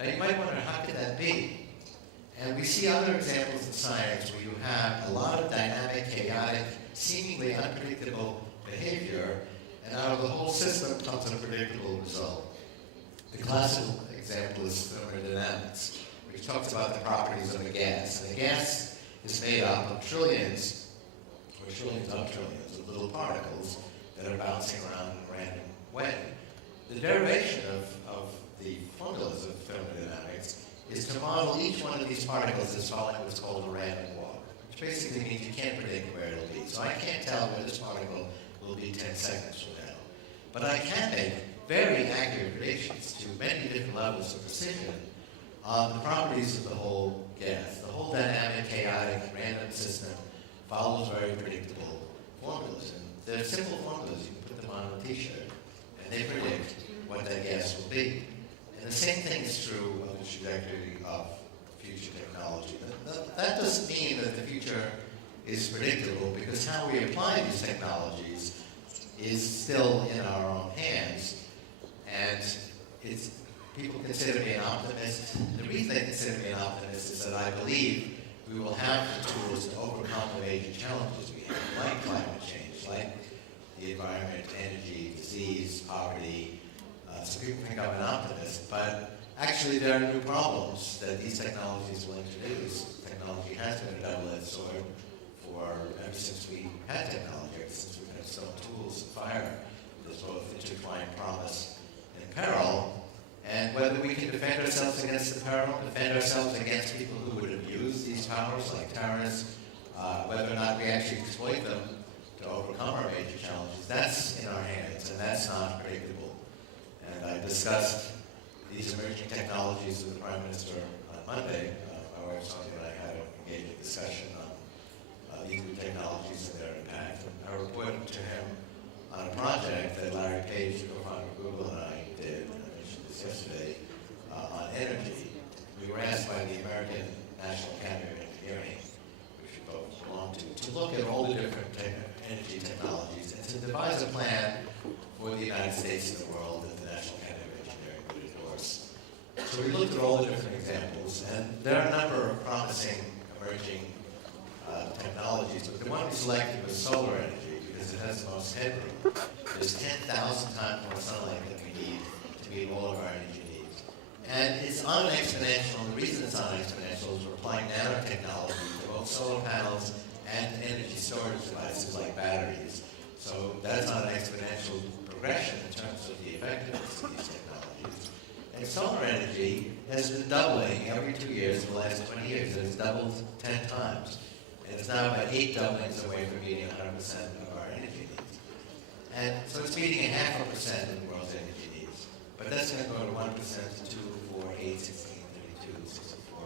Now you might wonder, how could that be? And we see other examples in science where you have a lot of dynamic, chaotic, seemingly unpredictable behavior, and out of the whole system comes a predictable result. The classical example is thermodynamics, which talks about the properties of a gas. And a gas is made up of trillions, or trillions of trillions, of little particles that are bouncing around in a random way. The derivation of the formulas of thermodynamics is to model each one of these particles as following what's called a random walk, which basically means you can't predict where it'll be. So I can't tell where this particle will be 10 seconds from now. But I can make very accurate predictions to many different levels of precision on the properties of the whole gas. The whole dynamic, chaotic, random system follows very predictable formulas. And they're simple formulas. You can put them on a t-shirt, and they predict what that gas will be. And the same thing is true of the trajectory of future technology. That doesn't mean that the future is predictable, because how we apply these technologies is still in our own hands. And people consider me an optimist. The reason they consider me an optimist is that I believe we will have the tools to overcome the major challenges we have, like climate change, like the environment, energy, disease, poverty. So people think I'm an optimist, but actually there are new problems that these technologies will introduce. Technology has been a double-edged sword ever since we had technology, ever since we've had some tools to fire. There's both intertwined promise and peril, and whether we can defend ourselves against the peril, defend ourselves against people who would abuse these powers like terrorists, whether or not we actually exploit them to overcome our major challenges, that's in our hands, and that's not predictable. And I discussed these emerging technologies with the Prime Minister on Monday. My wife Sonia and I had an engaging discussion on these new technologies and their impact. And I reported to him on a project that Larry Page, the co-founder of Google, and I did, and I mentioned this yesterday, on energy. We were asked by the American National Academy of Engineering, which we both belong to look at all the different energy technologies and to devise a plan for the United States and the world that the National Academy of Engineering would endorse. So we looked at all the different examples, and there are a number of promising emerging technologies, but the one we selected was solar energy because it has the most headroom. There's 10,000 times more sunlight than we need to meet all of our energy needs. And it's on an exponential, and the reason it's on an exponential is we're applying nanotechnology to both solar panels and energy storage devices like batteries. So that's on an exponential progression in terms of the effectiveness of these technologies. And solar energy has been doubling every 2 years in the last 20 years. It has doubled 10 times. And it's now about 8 doublings away from meeting 100% of our energy needs. And so it's meeting 0.5% of the world's energy needs. But that's going to go to 1%, 2, 4, 8, 16, 32, 64,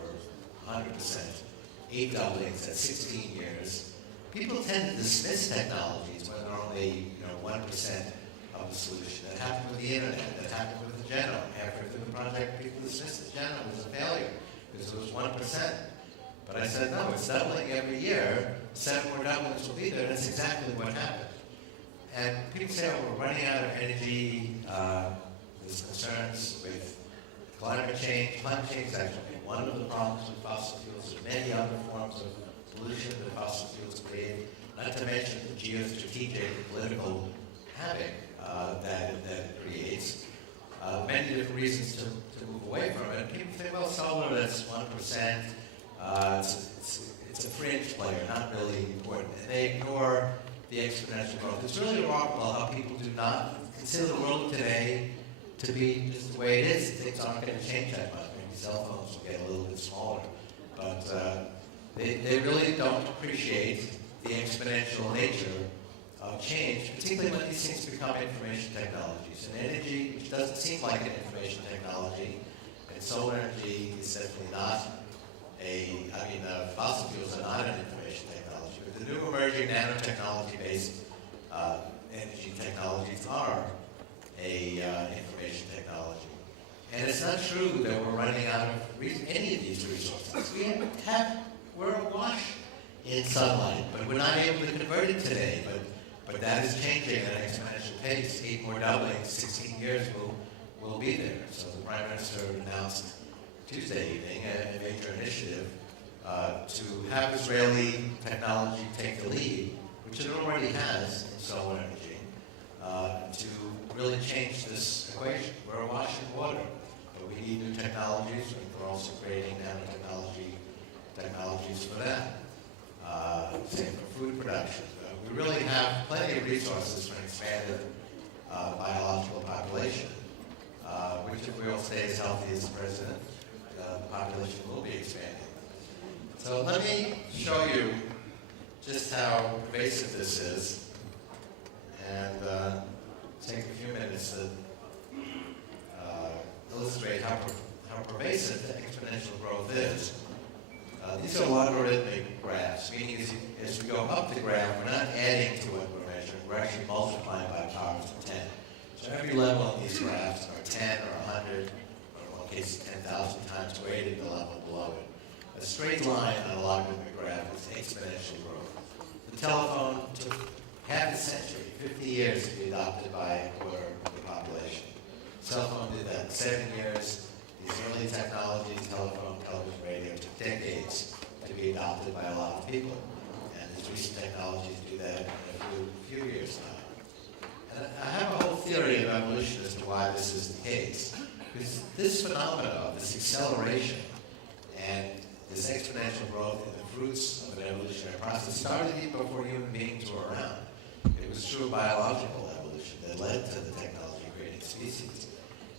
100%. 8 doublings at 16 years. People tend to dismiss technologies when they're only 1% of the solution. That happened with the internet. That happened with the genome. After the project, people dismissed the genome as a failure because it was 1%. But I said, no, it's doubling every year. 7 more doublings will be there. That's exactly what happened. And people say, oh, we're running out of energy. There's concerns with climate change. Climate change is actually one of the problems with fossil fuels. There's many other forms of pollution that fossil fuels create, not to mention the geostrategic political havoc that it creates. Many different reasons to move away from it. People think, well, solar, that's 1%. It's a fringe player, not really important. And they ignore the exponential growth. It's really remarkable how people do not consider the world today to be just the way it is. Things aren't going to change that much. Maybe cell phones will get a little bit smaller. But they really don't appreciate the exponential nature of change, particularly when these things become information technologies. And energy, which doesn't seem like an information technology, and solar energy is definitely not fossil fuels are not an information technology, but the new emerging nanotechnology-based energy technologies are information technology. And it's not true that we're running out of any of these resources. We're awash in sunlight, but we're not able to convert it today. But that is changing at an exponential pace. 8 more doublings, 16 years will be there. So the Prime Minister announced Tuesday evening a major initiative to have Israeli technology take the lead, which it already has in solar energy, to really change this equation. We're awash in water, but we need new technologies, and we're also creating technologies for that. Same for food production. We really have plenty of resources for an expanded biological population, which if we all stay as healthy as the president, the population will be expanding. So let me show you just how pervasive this is, and take a few minutes to illustrate how pervasive the exponential growth is. These are logarithmic graphs, meaning as we go up the graph, we're not adding to what we're measuring, we're actually multiplying by powers of 10. So every level in these graphs are 10 or 100, or in one case 10,000 times greater than the level below it. A straight line on a logarithmic graph is exponential growth. The telephone took half a century, 50 years, to be adopted by a quarter of the population. Cell phone did that in 7 years. These early technologies, telephone, television, radio, took decades to be adopted by a lot of people. And these recent technologies do that in a few years now. And I have a whole theory of evolution as to why this is the case. Because this phenomenon, this acceleration, and this exponential growth and the fruits of an evolutionary process started even before human beings were around. It was true biological evolution that led to the technology creating species.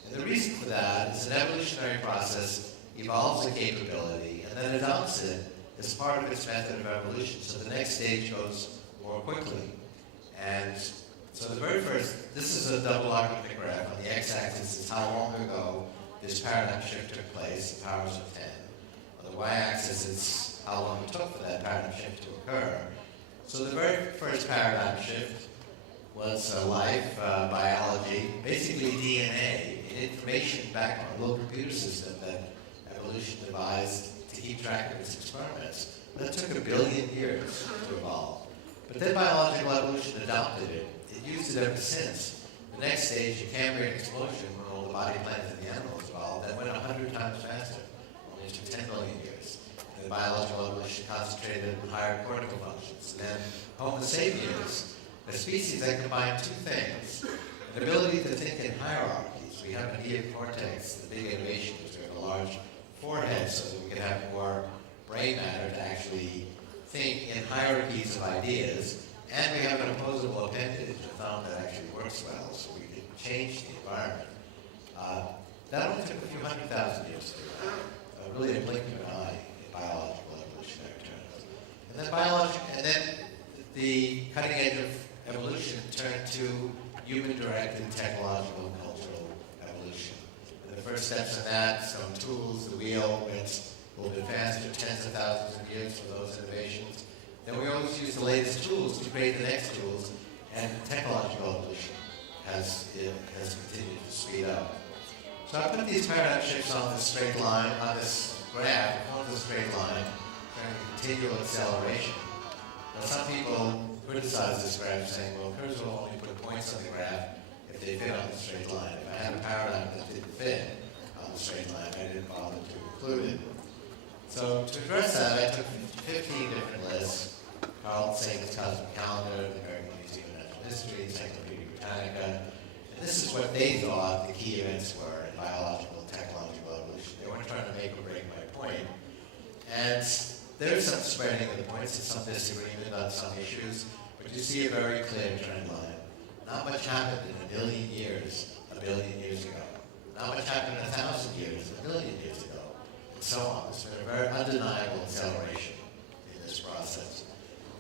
And the reason for that is an evolutionary process evolves a capability and then adopts it as part of its method of evolution. So the next stage goes more quickly. And so the very first, this is a double logarithmic graph. On the x-axis is how long ago this paradigm shift took place, the powers of 10. On the y-axis is how long it took for that paradigm shift to occur. So the very first paradigm shift was life, biology, basically DNA, and information back on a little computer system that evolution devised to keep track of its experiments. That took 1 billion years to evolve. But then biological evolution adopted it. It used it ever since. The next stage, the Cambrian explosion, when all the body plans and the animals evolved, that went 100 times faster. Only took 10 million years. And the biological evolution concentrated on higher cortical functions. And then Homo sapiens, a species that combined two things: an ability to think in hierarchies. We have an neocortex. The big innovation is we have a large forehead so that we can have more brain matter to actually think in hierarchies of ideas. And we have an opposable appendage, a thumb that actually works well, so we can change the environment. That only took a few 100,000 years to do that. Really a blink of an eye in biological evolutionary terms. And then the cutting edge of evolution turned to human-directed technological and cultural evolution. And the first steps in that, some tools, the wheel went a little bit faster, tens of thousands of years for those innovations. Then we always use the latest tools to create the next tools, and technological evolution has continued to speed up. So I put these paradigm shifts on this straight line, on this graph, on this straight line, showing continual acceleration. Now some people criticize this graph saying, well, Kurzweil only put points on the graph if they fit on the straight line. If I had a paradigm that didn't fit on the straight line, I didn't bother to include it. So to address that, I took 15 different lists. Carl Sagan's Cosmic Calendar, the American Museum of Natural History, Encyclopedia Britannica. And this is what they thought the key events were in biological and technological evolution. They weren't trying to make or break my point. And there's some spreading of the points and some disagreement on some issues, but you see a very clear trend line. Not much happened in 1 billion years, 1 billion years ago. Not much happened in 1,000 years, 1 billion years ago, and so on. There's been a very undeniable acceleration in this process.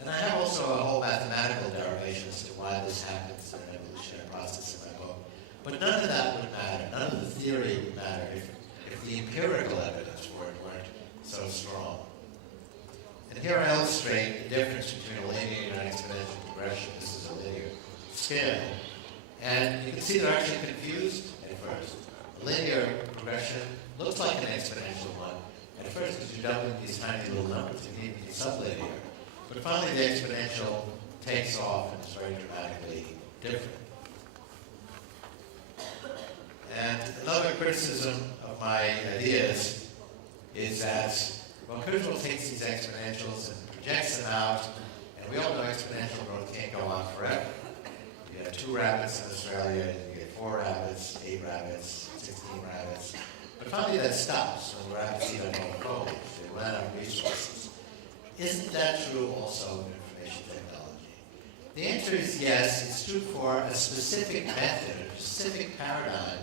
And I have also a whole mathematical derivation as to why this happens in an evolutionary process in my book. But none of that would matter. None of the theory would matter if the empirical evidence for it weren't so strong. And here I illustrate the difference between a linear and exponential progression. This is a linear scale. And you can see they're actually confused at first. Linear progression looks like an exponential one at first because you're doubling these tiny little numbers. You need to be sublinear. But finally the exponential takes off and is very dramatically different. And another criticism of my ideas is that, well, Kurzweil takes these exponentials and projects them out, and we all know exponential growth can't go on forever. You have 2 rabbits in Australia, you get 4 rabbits, 8 rabbits, 16 rabbits. But finally that stops when the rabbits eat up all the foliage. They run out of resources. Isn't that true also in information technology? The answer is yes. It's true for a specific method, a specific paradigm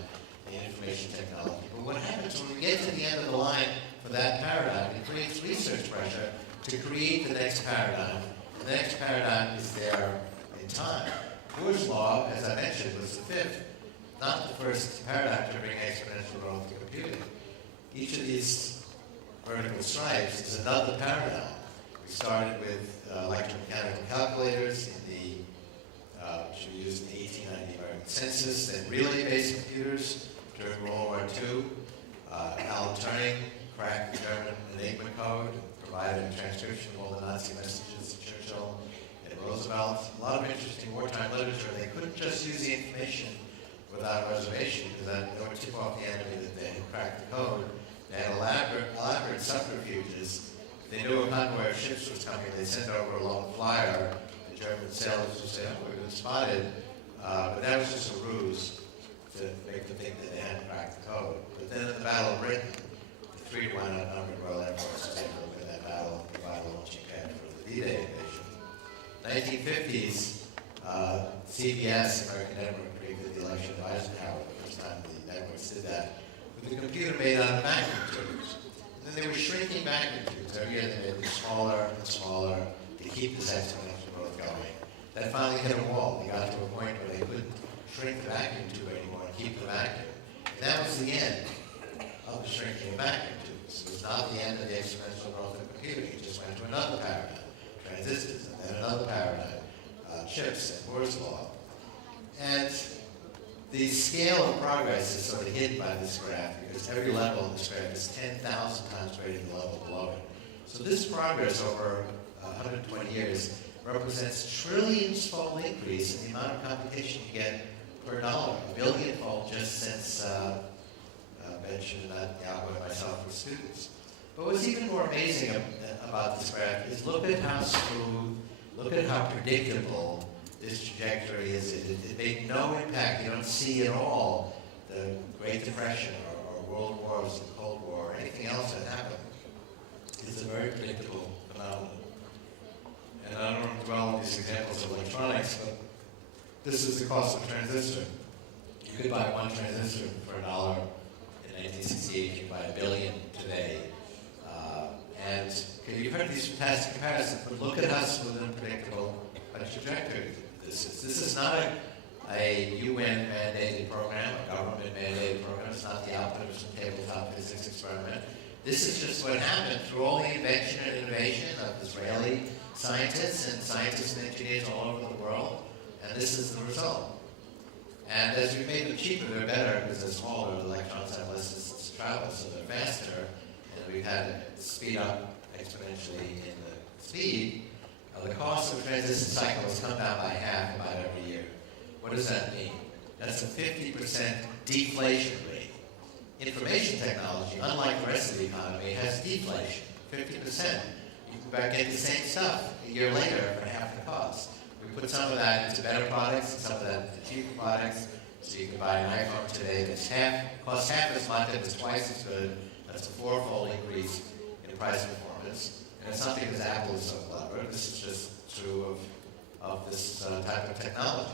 in information technology. But what happens when we get to the end of the line for that paradigm, it creates research pressure to create the next paradigm. And the next paradigm is there in time. Moore's law, as I mentioned, was the 5th, not the first paradigm to bring exponential growth to computing. Each of these vertical stripes is another paradigm. We started with electromechanical calculators which were used in the 1890 American Census, then relay-based computers during World War II. Alan Turing cracked the German Enigma code and provided a transcription of all the Nazi messages to Churchill and Roosevelt. A lot of interesting wartime literature. They couldn't just use the information without reservation, because that would tip off the enemy that they had cracked the code. They had elaborate subterfuges. They knew a convoy of ships was coming. They sent over a lone flyer. The German sailors would say, "Oh, we've been spotted." But that was just a ruse to make them think that they hadn't cracked the code. But then in the Battle of Britain, the 3-to-1 outnumbered Royal Air Force was able to win that battle and provide a launching pad for the D-Day invasion. 1950s, CBS, American Network, predicted the election of Eisenhower the first time the networks did that, with a computer made out of vacuum tubes. And then they were shrinking vacuum tubes. Every year they made them smaller and smaller to keep this exponential growth going. That finally hit a wall. They got to a point where they couldn't shrink the vacuum tube anymore and keep the vacuum. And that was the end of the shrinking of vacuum tubes. It was not the end of the exponential growth of computing. It just went to another paradigm, transistors, and then another paradigm, chips and Moore's law. And the scale of progress is sort of hidden by this graph, because every level in this graph is 10,000 times greater than the level below it. So this progress over 120 years represents trillions-fold increase in the amount of computation you get per dollar, a billion-fold just since mentioned that Yahweh and myself were students. But what's even more amazing about this graph is look at how smooth, look at how predictable this trajectory is. It made no impact. You don't see at all the Great Depression or World Wars, the Cold War, or anything else that happened. It's a very predictable phenomenon. And I don't want to dwell on these examples of electronics, but this is the cost of a transistor. You could buy one transistor for $1 in 1968. You can buy 1 billion today. And you've heard these fantastic comparisons, but look at how smooth and predictable a trajectory this is. This is not a UN-mandated program, a government-mandated program. It's not the output of some tabletop physics experiment. This is just what happened through all the invention and innovation of Israeli scientists and scientists and engineers all over the world, and this is the result. And as we made them cheaper, they're better because they're smaller. The electrons have less distance to travel, so they're faster. And we've had to speed up exponentially in the speed. The cost of a transistor cycle has come down by half about every year. What does that mean? That's a 50% deflation rate. Information technology, unlike the rest of the economy, has deflation, 50%. You can get the same stuff a year later for half the cost. We put some of that into better products and some of that into cheaper products. So you can buy an iPhone today that's costs half as much and is twice as good. That's a 4-fold increase in price performance. And it's not because Apple is so clever. This is just true of this type of technology.